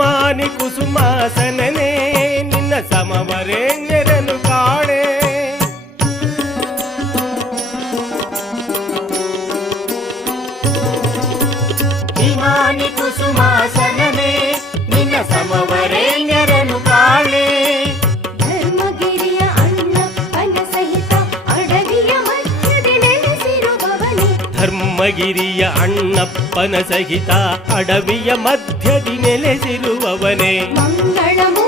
ಹಿಮಾನಿ ಕುಸುಮಾಸನನೇ ನಿನ್ನ ಸಮವರೇಣ್ಯರನು ಕಾಣೆ ಹಿಮಾನಿ ಕುಸುಮಾಸನನೇ ನಿನ್ನ ಸಮವರೇಣ್ಯರನು ಧರ್ಮಗಿರಿಯ ಅಣ್ಣಪ್ಪನ ಸಹಿತ ಅಡವಿಯ ಮಧ್ಯದಿ ನೆಲೆಸಿರುವವನೇ ಮಂಗಳಮೂ